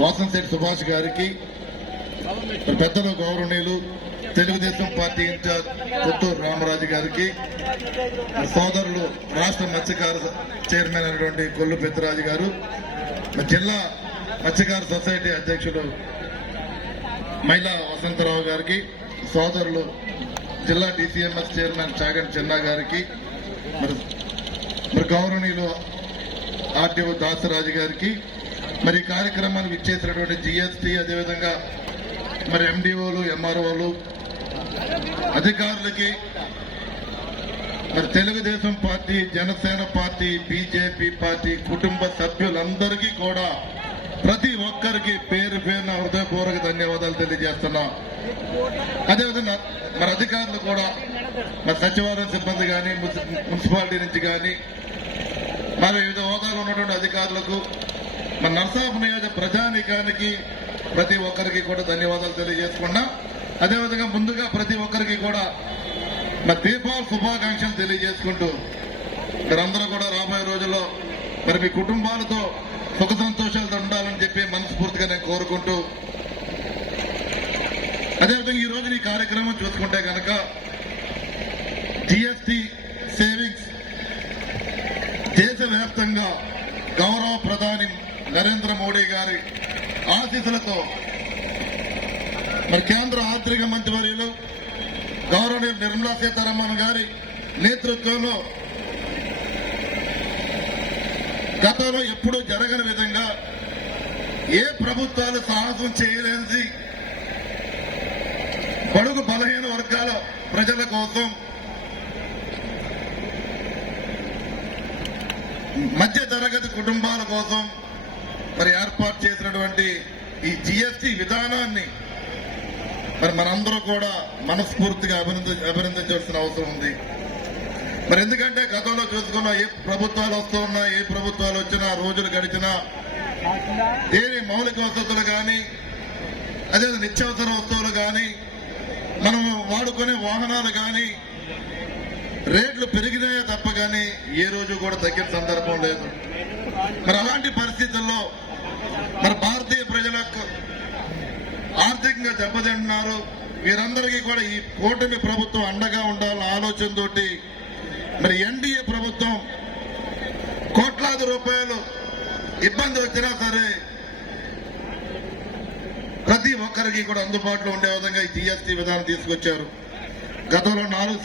వాసంశెట్టి సుభాష్ గారికి పెద్దలు గౌరవనీయులు తెలుగుదేశం పార్టీ ఇన్ఛార్జ్ పుత్తూరు రామరాజు గారికి సోదరులు రాష్ట్ర మత్స్యకార చైర్మన్ అయినటువంటి కొల్లు పెద్దరాజు గారు జిల్లా మత్స్యకార సొసైటీ అధ్యక్షుడు మహిళా వసంతరావు గారికి సోదరులు జిల్లా డిసిఎంఎస్ చైర్మన్ చాగంటి చిన్నా గారికి మరి మరి గౌరవనీయులు ఆర్టీఓ దాసరాజు గారికి మరి కార్యక్రమానికి ఇచ్చేసినటువంటి జిఎస్టీ అదేవిధంగా మరి ఎండిఓలు ఎంఆర్ఓలు అధికారులకి మరి Telugu Desam party Janasena party BJP party కుటుంబ సభ్యులందరికీ కూడా ప్రతి ఒక్కరికి పేరు పేరున హృదయపూర్వక ధన్యవాదాలు తెలియజేస్తున్నా. అదేవిధంగా మరి అధికారులు కూడా మరి సచివాలయం సిబ్బంది కానీ మున్సిపాలిటీ నుంచి కానీ మరి వివిధ హోదాలు ఉన్నటువంటి అధికారులకు మన నర్సాపు నియోజక ప్రజానికానికి ప్రతి ఒక్కరికి కూడా ధన్యవాదాలు తెలియజేసుకున్నా. అదేవిధంగా ముందుగా ప్రతి ఒక్కరికి కూడా మరి దీపావళి శుభాకాంక్షలు తెలియజేసుకుంటూ మీరందరూ కూడా రాబోయే రోజుల్లో మరి మీ కుటుంబాలతో సుఖ సంతోషాలతో ఉండాలని చెప్పి మనస్ఫూర్తిగా నేను కోరుకుంటూ అదేవిధంగా ఈ రోజు ఈ కార్యక్రమం చూసుకుంటే కనుక జిఎస్టి సేవింగ్స్ దేశవ్యాప్తంగా గౌరవ ప్రధాని నరేంద్ర మోడీ గారి ఆశీస్సులతో మరి కేంద్ర ఆర్థిక మంత్రివర్యులు గౌరవనీయులు నిర్మలా సీతారామన్ గారి నేతృత్వంలో గతంలో ఎప్పుడూ జరగని విధంగా ఏ ప్రభుత్వాలు సాహసం చేయలేనిది బడుగు బలహీన వర్గాల ప్రజల కోసం మధ్య తరగతి కుటుంబాల కోసం మరి ఏర్పాటు చేసినటువంటి ఈ జిఎస్టి విధానాన్ని మరి మనందరూ కూడా మనస్ఫూర్తిగా అభినంద అభినందించాల్సిన అవసరం ఉంది. మరి ఎందుకంటే గతంలో చూసుకున్న ఏ ప్రభుత్వాలు వస్తూ ఉన్నా ఏ ప్రభుత్వాలు వచ్చినా రోజులు గడిచినా దేని మౌలిక వసతులు కానీ అదే నిత్యావసర వస్తువులు కానీ మనం వాడుకునే వాహనాలు కానీ రేట్లు పెరిగినాయో తప్ప కానీ ఏ రోజు కూడా తగ్గిన సందర్భం లేదు. మరి అలాంటి పరిస్థితుల్లో మరి భారతీయ ప్రజలకు ఆర్థికంగా దెబ్బతింటున్నారు. వీరందరికీ కూడా ఈ కూటమి ప్రభుత్వం అండగా ఉండాలన్న ఆలోచనతోటి మరి ఎన్డీఏ ప్రభుత్వం కోట్లాది రూపాయలు ఇబ్బంది వచ్చినా సరే ప్రతి ఒక్కరికి కూడా అందుబాటులో ఉండే విధంగా ఈ జిఎస్టీ విధానం తీసుకొచ్చారు. గతంలో నాలుగు